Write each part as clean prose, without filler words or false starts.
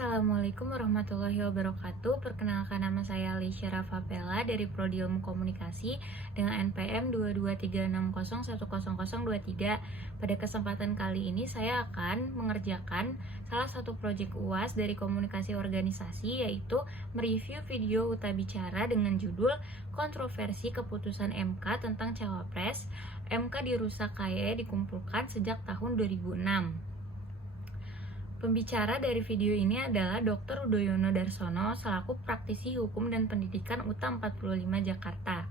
Assalamualaikum warahmatullahi wabarakatuh. Perkenalkan, nama saya Alicia Rafapella dari Prodi Ilmu Komunikasi dengan NPM 22360100023. Pada kesempatan kali ini saya akan mengerjakan salah satu proyek UAS dari komunikasi organisasi, yaitu mereview video Huta Bicara dengan judul Kontroversi Keputusan MK tentang Cawapres. MK dirusak KY dikumpulkan sejak tahun 2006. Pembicara dari video ini adalah Dr. Udoyono Darsono selaku praktisi hukum dan pendidikan UTA 45 Jakarta.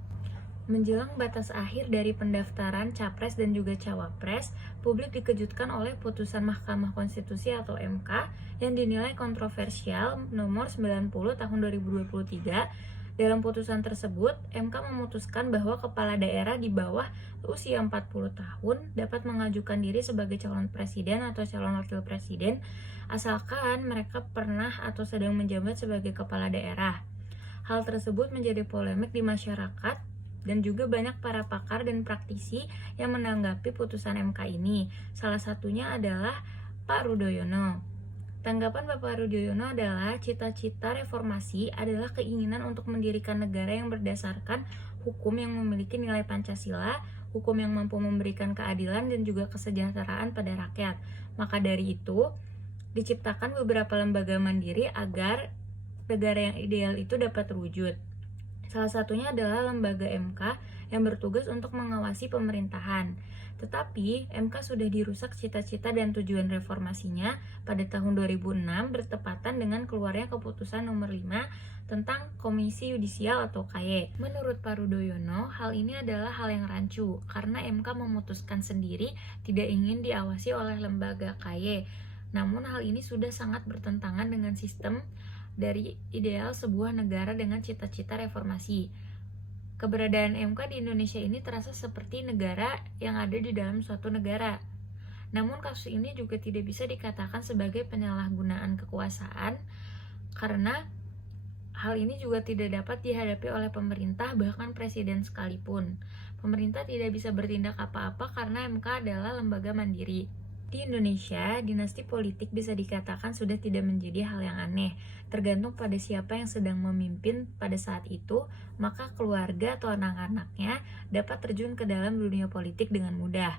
Menjelang batas akhir dari pendaftaran Capres dan juga Cawapres, publik dikejutkan oleh putusan Mahkamah Konstitusi atau MK yang dinilai kontroversial nomor 90 tahun 2023. Dalam putusan tersebut, MK memutuskan bahwa kepala daerah di bawah usia 40 tahun dapat mengajukan diri sebagai calon presiden atau calon wakil presiden asalkan mereka pernah atau sedang menjabat sebagai kepala daerah. Hal tersebut menjadi polemik di masyarakat dan juga banyak para pakar dan praktisi yang menanggapi putusan MK ini. Salah satunya adalah Pak Rudoyono. Tanggapan Bapak Rudoyono adalah cita-cita reformasi adalah keinginan untuk mendirikan negara yang berdasarkan hukum yang memiliki nilai Pancasila, hukum yang mampu memberikan keadilan dan juga kesejahteraan pada rakyat. Maka dari itu, diciptakan beberapa lembaga mandiri agar negara yang ideal itu dapat terwujud. Salah satunya adalah lembaga MK yang bertugas untuk mengawasi pemerintahan. Tetapi MK sudah dirusak cita-cita dan tujuan reformasinya pada tahun 2006 bertepatan dengan keluarnya keputusan nomor 5 tentang Komisi Yudisial atau KY. Menurut Pak Rudoyono, hal ini adalah hal yang rancu karena MK memutuskan sendiri tidak ingin diawasi oleh lembaga KY. Namun hal ini sudah sangat bertentangan dengan sistem dari ideal sebuah negara dengan cita-cita reformasi. Keberadaan MK di Indonesia ini terasa seperti negara yang ada di dalam suatu negara. Namun kasus ini juga tidak bisa dikatakan sebagai penyalahgunaan kekuasaan karena hal ini juga tidak dapat dihadapi oleh pemerintah, bahkan presiden sekalipun. Pemerintah tidak bisa bertindak apa-apa karena MK adalah lembaga mandiri. Di Indonesia, dinasti politik bisa dikatakan sudah tidak menjadi hal yang aneh. Tergantung pada siapa yang sedang memimpin pada saat itu, maka keluarga atau anak-anaknya dapat terjun ke dalam dunia politik dengan mudah.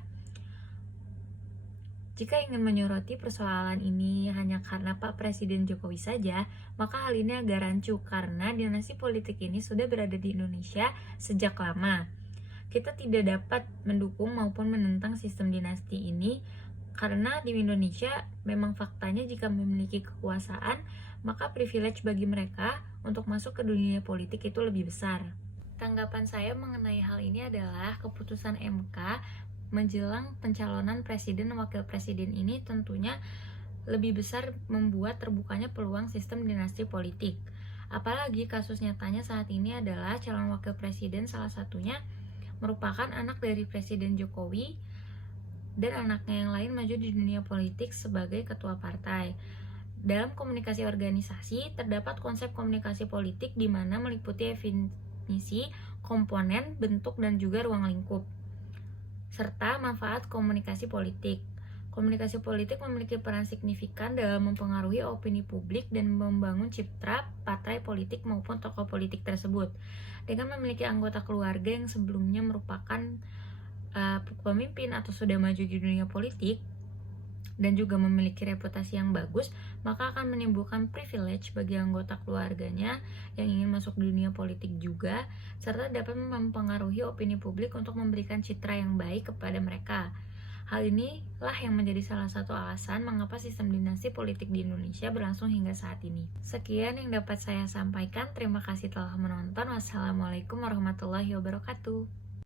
Jika ingin menyoroti persoalan ini hanya karena Pak Presiden Jokowi saja, maka hal ini agak rancu karena dinasti politik ini sudah berada di Indonesia sejak lama. Kita tidak dapat mendukung maupun menentang sistem dinasti ini karena di Indonesia memang faktanya jika memiliki kekuasaan, maka privilege bagi mereka untuk masuk ke dunia politik itu lebih besar. Tanggapan saya mengenai hal ini adalah keputusan MK menjelang pencalonan presiden dan wakil presiden ini tentunya lebih besar membuat terbukanya peluang sistem dinasti politik. Apalagi kasus nyatanya saat ini adalah calon wakil presiden salah satunya merupakan anak dari Presiden Jokowi dan anaknya yang lain maju di dunia politik sebagai ketua partai. Dalam komunikasi organisasi, terdapat konsep komunikasi politik di mana meliputi definisi, komponen, bentuk, dan juga ruang lingkup, serta manfaat komunikasi politik. Komunikasi politik memiliki peran signifikan dalam mempengaruhi opini publik dan membangun citra partai politik maupun tokoh politik tersebut. Dengan memiliki anggota keluarga yang sebelumnya merupakan pemimpin atau sudah maju di dunia politik dan juga memiliki reputasi yang bagus, maka akan menimbulkan privilege bagi anggota keluarganya yang ingin masuk dunia politik juga, serta dapat mempengaruhi opini publik untuk memberikan citra yang baik kepada mereka. Hal inilah yang menjadi salah satu alasan mengapa sistem dinasti politik di Indonesia berlangsung hingga saat ini. Sekian yang dapat saya sampaikan. Terima kasih telah menonton. Wassalamualaikum warahmatullahi wabarakatuh.